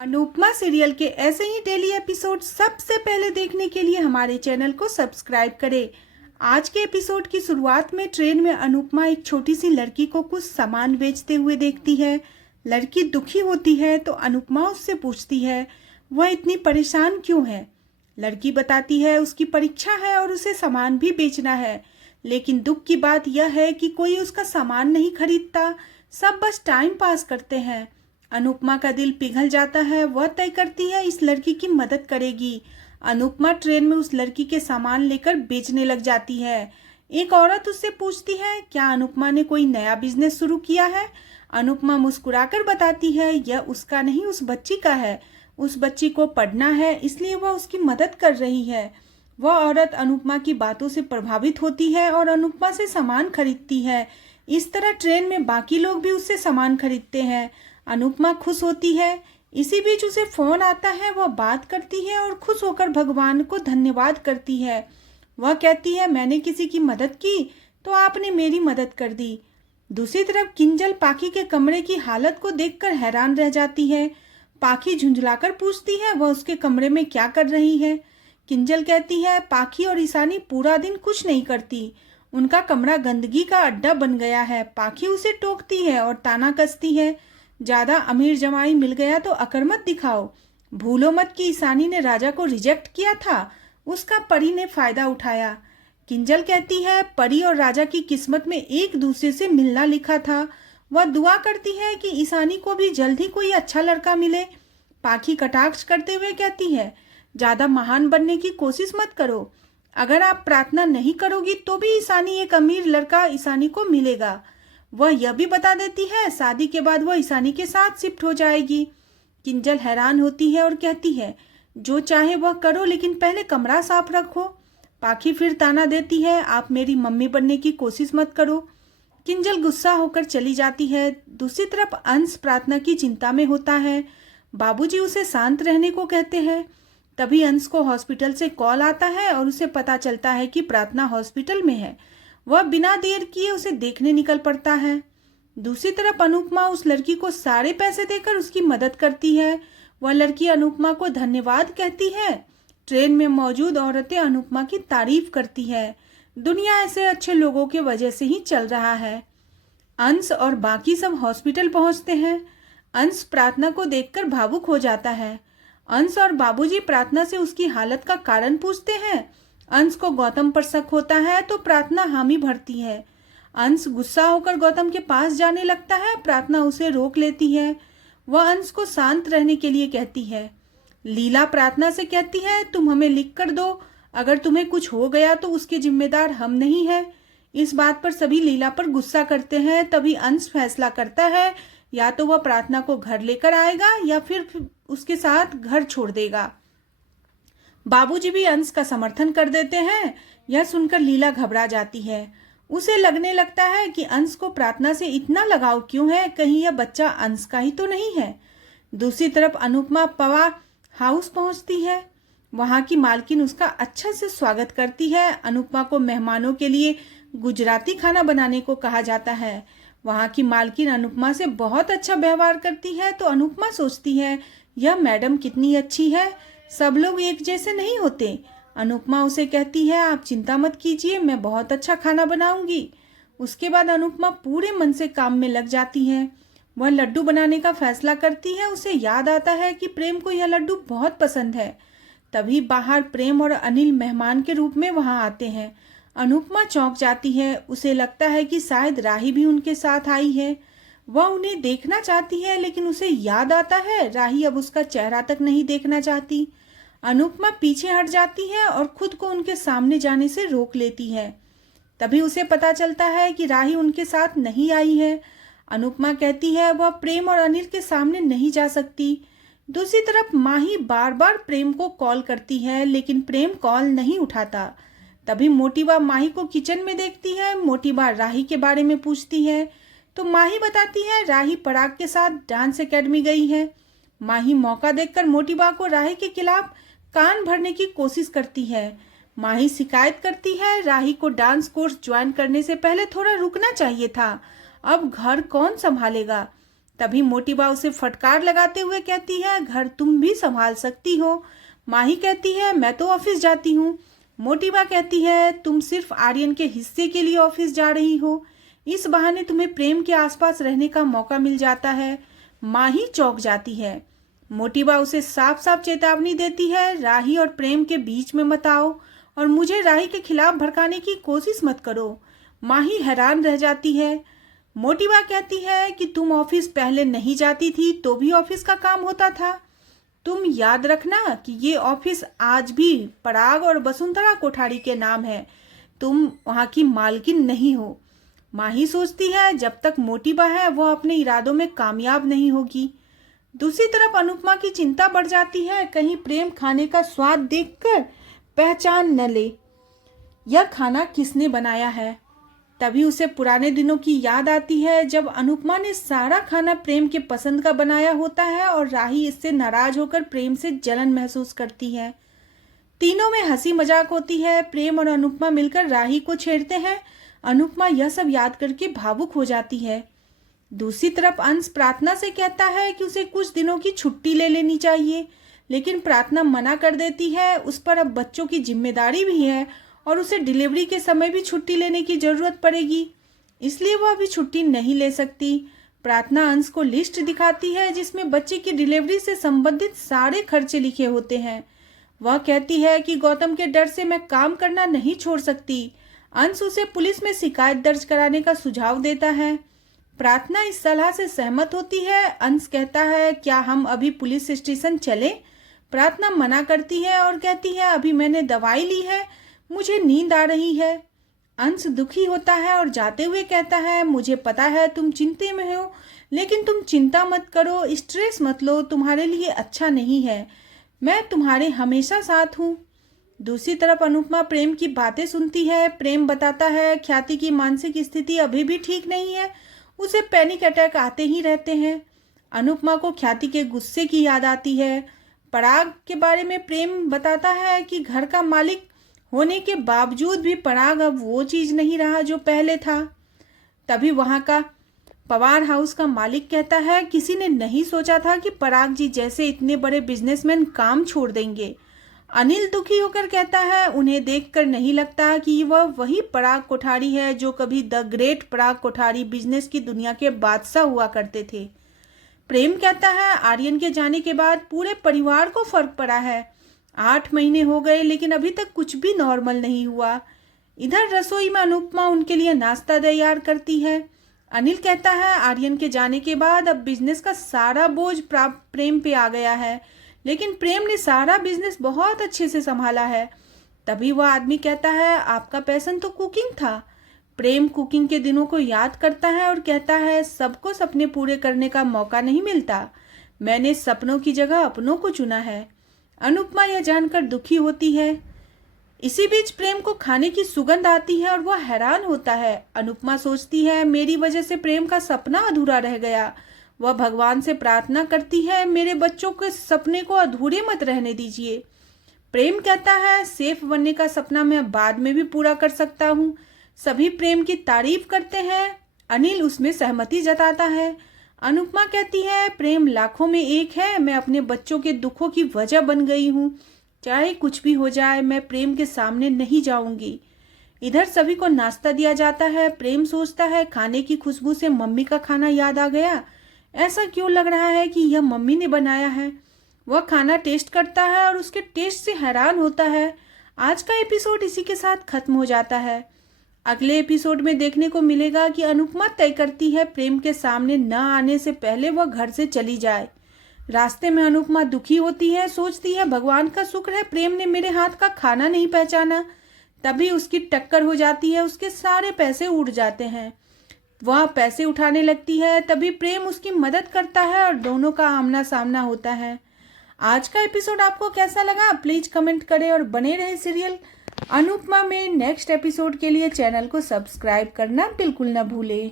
Anupama serial के ऐसे ही daily episode सबसे पहले देखने के लिए हमारे चैनल को सब्सक्राइब करें। आज के एपिसोड की शुरुआत में ट्रेन में अनुपमा एक छोटी सी लड़की को कुछ सामान बेचते हुए देखती है। लड़की दुखी होती है तो अनुपमा उससे पूछती है वह इतनी परेशान क्यों है। लड़की बताती है उसकी परीक्षा है और उसे सामान भी बेचना है, लेकिन दुख की बात यह है कि कोई उसका सामान नहीं खरीदता, सब बस टाइम पास करते हैं। अनुपमा का दिल पिघल जाता है। वह तय करती है इस लड़की की मदद करेगी। अनुपमा ट्रेन में उस लड़की के सामान लेकर बेचने लग जाती है। एक औरत उससे पूछती है क्या अनुपमा ने कोई नया बिजनेस शुरू किया है। अनुपमा मुस्कुराकर बताती है यह उसका नहीं, उस बच्ची का है। उस बच्ची को पढ़ना है, इसलिए वह उसकी मदद कर रही है। वह औरत अनुपमा की बातों से प्रभावित होती है और अनुपमा से सामान खरीदती है। इस तरह ट्रेन में बाकी लोग भी उससे सामान खरीदते हैं। अनुपमा खुश होती है। इसी बीच उसे फोन आता है। वह बात करती है और खुश होकर भगवान को धन्यवाद करती है। वह कहती है मैंने किसी की मदद की तो आपने मेरी मदद कर दी। दूसरी तरफ किंजल पाखी के कमरे की हालत को देखकर हैरान रह जाती है। पाखी झुंझलाकर पूछती है वह उसके कमरे में क्या कर रही है। किंजल कहती है पाखी और ईशानी पूरा दिन कुछ नहीं करती, उनका कमरा गंदगी का अड्डा बन गया है। पाखी उसे टोकती है और ताना कसती है ज्यादा अमीर जमाई मिल गया तो अकड़ मत दिखाओ। भूलो मत कि ईशानी ने राजा को रिजेक्ट किया था, उसका परी ने फायदा उठाया। किंजल कहती है परी और राजा की किस्मत में एक दूसरे से मिलना लिखा था। वह दुआ करती है कि ईशानी को भी जल्द ही कोई अच्छा लड़का मिले। पाखी कटाक्ष करते हुए कहती है ज्यादा महान बनने की कोशिश मत करो, अगर आप प्रार्थना नहीं करोगी तो भी ईशानी एक अमीर लड़का ईशानी को मिलेगा। वह यह भी बता देती है शादी के बाद वह ईशानी के साथ शिफ्ट हो जाएगी। किंजल हैरान होती है और कहती है जो चाहे वह करो, लेकिन पहले कमरा साफ रखो। पाखी फिर ताना देती है आप मेरी मम्मी बनने की कोशिश मत करो। किंजल गुस्सा होकर चली जाती है। दूसरी तरफ अंश प्रार्थना की चिंता में होता है। बाबूजी उसे शांत रहने को कहते हैं। तभी अंश को हॉस्पिटल से कॉल आता है और उसे पता चलता है कि प्रार्थना हॉस्पिटल में है। वह बिना देर किए उसे देखने निकल पड़ता है। दूसरी तरफ अनुपमा उस लड़की को सारे पैसे देकर उसकी मदद करती है। वह लड़की अनुपमा को धन्यवाद कहती है। ट्रेन में मौजूद औरतें अनुपमा की तारीफ करती है। दुनिया ऐसे अच्छे लोगों के वजह से ही चल रहा है। अंश और बाकी सब हॉस्पिटल पहुंचते हैं। अंश प्रार्थना को देखकर भावुक हो जाता है। अंश और बाबूजी प्रार्थना से उसकी हालत का कारण पूछते हैं। अंश को गौतम पर शक होता है तो प्रार्थना हामी भरती है। अंश गुस्सा होकर गौतम के पास जाने लगता है। प्रार्थना उसे रोक लेती है। वह अंश को शांत रहने के लिए कहती है। लीला प्रार्थना से कहती है तुम हमें लिख कर दो, अगर तुम्हें कुछ हो गया तो उसके जिम्मेदार हम नहीं हैं। इस बात पर सभी लीला पर गुस्सा करते हैं। तभी अंश फैसला करता है या तो वह प्रार्थना को घर लेकर आएगा या फिर उसके साथ घर छोड़ देगा। बाबूजी भी अंश का समर्थन कर देते हैं। यह सुनकर लीला घबरा जाती है। उसे लगने लगता है कि अंश को प्रार्थना से इतना लगाव क्यों है, कहीं यह बच्चा अंश का ही तो नहीं है। दूसरी तरफ अनुपमा पवा हाउस पहुंचती है। वहां की मालकिन उसका अच्छा से स्वागत करती है। अनुपमा को मेहमानों के लिए गुजराती खाना बनाने को कहा जाता है। वहां की मालकिन अनुपमा से बहुत अच्छा व्यवहार करती है तो अनुपमा सोचती है यह मैडम कितनी अच्छी है, सब लोग एक जैसे नहीं होते। अनुपमा उसे कहती है आप चिंता मत कीजिए, मैं बहुत अच्छा खाना बनाऊंगी। उसके बाद अनुपमा पूरे मन से काम में लग जाती है। वह लड्डू बनाने का फैसला करती है। उसे याद आता है कि प्रेम को यह लड्डू बहुत पसंद है। तभी बाहर प्रेम और अनिल मेहमान के रूप में वहां आते हैं। अनुपमा चौंक जाती है। उसे लगता है कि शायद राही भी उनके साथ आई है। वह उन्हें देखना चाहती है, लेकिन उसे याद आता है राही अब उसका चेहरा तक नहीं देखना चाहती। अनुपमा पीछे हट जाती है और खुद को उनके सामने जाने से रोक लेती है। तभी उसे पता चलता है कि राही उनके साथ नहीं आई है। अनुपमा कहती है वह प्रेम और अनिल के सामने नहीं जा सकती। दूसरी तरफ माही बार बार प्रेम को कॉल करती है, लेकिन प्रेम कॉल नहीं उठाता। तभी मोटी बा माही को किचन में देखती है। मोटी बा राही के बारे में पूछती है तो माही बताती है राही पराग के साथ डांस एकेडमी गई है। माही मौका देखकर मोटी बा को राही के खिलाफ कान भरने की कोशिश करती है। माही शिकायत करती है राही को डांस कोर्स ज्वाइन करने से पहले थोड़ा रुकना चाहिए था, अब घर कौन संभालेगा। तभी मोटी बा उसे फटकार लगाते हुए कहती है, घर तुम भी संभाल सकती हो। माही कहती है, मैं तो ऑफिस जाती हूँ। मोटी बा कहती है, तुम सिर्फ आर्यन के हिस्से के लिए ऑफिस जा रही हो, इस बहाने तुम्हें प्रेम के आसपास रहने का मौका मिल जाता है। माही चौंक जाती है। मोटी बा उसे साफ साफ चेतावनी देती है, राही और प्रेम के बीच में मत आओ और मुझे राही के खिलाफ भड़काने की कोशिश मत करो। माही हैरान रह जाती है। मोटी बा कहती है कि तुम ऑफिस पहले नहीं जाती थी तो भी ऑफिस का काम होता था। तुम याद रखना कि ये ऑफिस आज भी पराग और वसुंधरा कोठारी के नाम है, तुम वहाँ की मालकिन नहीं हो। माही सोचती है जब तक मोटी बा है वो अपने इरादों में कामयाब नहीं होगी। दूसरी तरफ अनुपमा की चिंता बढ़ जाती है, कहीं प्रेम खाने का स्वाद देखकर पहचान न ले यह खाना किसने बनाया है। तभी उसे पुराने दिनों की याद आती है जब अनुपमा ने सारा खाना प्रेम के पसंद का बनाया होता है और राही इससे नाराज होकर प्रेम से जलन महसूस करती है। तीनों में हंसी मजाक होती है। प्रेम और अनुपमा मिलकर राही को छेड़ते हैं। अनुपमा यह सब याद करके भावुक हो जाती है। दूसरी तरफ अंश प्रार्थना से कहता है कि उसे कुछ दिनों की छुट्टी ले लेनी चाहिए, लेकिन प्रार्थना मना कर देती है। उस पर अब बच्चों की जिम्मेदारी भी है और उसे डिलीवरी के समय भी छुट्टी लेने की जरूरत पड़ेगी, इसलिए वह अभी छुट्टी नहीं ले सकती। प्रार्थना अंश को लिस्ट दिखाती है जिसमें बच्चे की डिलीवरी से संबंधित सारे खर्चे लिखे होते हैं। वह कहती है कि गौतम के डर से मैं काम करना नहीं छोड़ सकती। अंश उसे पुलिस में शिकायत दर्ज कराने का सुझाव देता है। प्रार्थना इस सलाह से सहमत होती है। अंश कहता है, क्या हम अभी पुलिस स्टेशन चलें? प्रार्थना मना करती है और कहती है, अभी मैंने दवाई ली है, मुझे नींद आ रही है। अंश दुखी होता है और जाते हुए कहता है, मुझे पता है तुम चिंता में हो, लेकिन तुम चिंता मत करो, स्ट्रेस मत लो, तुम्हारे लिए अच्छा नहीं है, मैं तुम्हारे हमेशा साथ हूँ। दूसरी तरफ अनुपमा प्रेम की बातें सुनती है। प्रेम बताता है, ख्याति की मानसिक स्थिति अभी भी ठीक नहीं है, उसे पैनिक अटैक आते ही रहते हैं। अनुपमा को ख्याति के गुस्से की याद आती है। पराग के बारे में प्रेम बताता है कि घर का मालिक होने के बावजूद भी पराग अब वो चीज नहीं रहा जो पहले था। तभी वहां का पवार हाउस का मालिक कहता है, किसी ने नहीं सोचा था कि पराग जी जैसे इतने बड़े बिजनेसमैन काम छोड़ देंगे। अनिल दुखी होकर कहता है, उन्हें देखकर नहीं लगता कि वह वही पराग कोठारी है जो कभी the great Parag Kothari business की दुनिया के बादशाह हुआ करते थे। प्रेम कहता है, आर्यन के जाने के बाद पूरे परिवार को फर्क पड़ा है। 8 महीने हो गए लेकिन अभी तक कुछ भी नॉर्मल नहीं हुआ। इधर रसोई में अनुपमा उनके लिए नाश्ता तैयार करती है। अनिल कहता है, आर्यन के जाने के बाद अब बिजनेस का सारा बोझ प्रेम पे आ गया है, लेकिन प्रेम ने सारा बिजनेस बहुत अच्छे से संभाला है। तभी वह आदमी कहता है, आपका पैशन तो कुकिंग था। प्रेम कुकिंग के दिनों को याद करता है और कहता है, सबको सपने पूरे करने का मौका नहीं मिलता, मैंने सपनों की जगह अपनों को चुना है। अनुपमा यह जानकर दुखी होती है। इसी बीच प्रेम को खाने की सुगंध आती है और वह हैरान होता है। अनुपमा सोचती है, मेरी वजह से प्रेम का सपना अधूरा रह गया। वह भगवान से प्रार्थना करती है, मेरे बच्चों के सपने को अधूरे मत रहने दीजिए। प्रेम कहता है, सेफ बनने का सपना मैं बाद में भी पूरा कर सकता हूँ। सभी प्रेम की तारीफ करते हैं। अनिल उसमें सहमति जताता है। अनुपमा कहती है, प्रेम लाखों में एक है, मैं अपने बच्चों के दुखों की वजह बन गई हूँ, चाहे कुछ भी हो जाए मैं प्रेम के सामने नहीं जाऊंगी। इधर सभी को नाश्ता दिया जाता है। प्रेम सोचता है, खाने की खुशबू से मम्मी का खाना याद आ गया, ऐसा क्यों लग रहा है कि यह मम्मी ने बनाया है। वह खाना टेस्ट करता है और उसके टेस्ट से हैरान होता है। आज का एपिसोड इसी के साथ खत्म हो जाता है। अगले एपिसोड में देखने को मिलेगा कि अनुपमा तय करती है प्रेम के सामने न आने से पहले वह घर से चली जाए। रास्ते में अनुपमा दुखी होती है, सोचती है भगवान का शुक्र है प्रेम ने मेरे हाथ का खाना नहीं पहचाना। तभी उसकी टक्कर हो जाती है, उसके सारे पैसे उड़ जाते हैं। वह पैसे उठाने लगती है, तभी प्रेम उसकी मदद करता है और दोनों का आमना सामना होता है। आज का एपिसोड आपको कैसा लगा प्लीज कमेंट करें और बने रहे सीरियल अनुपमा में नेक्स्ट एपिसोड के लिए चैनल को सब्सक्राइब करना बिल्कुल न भूलें।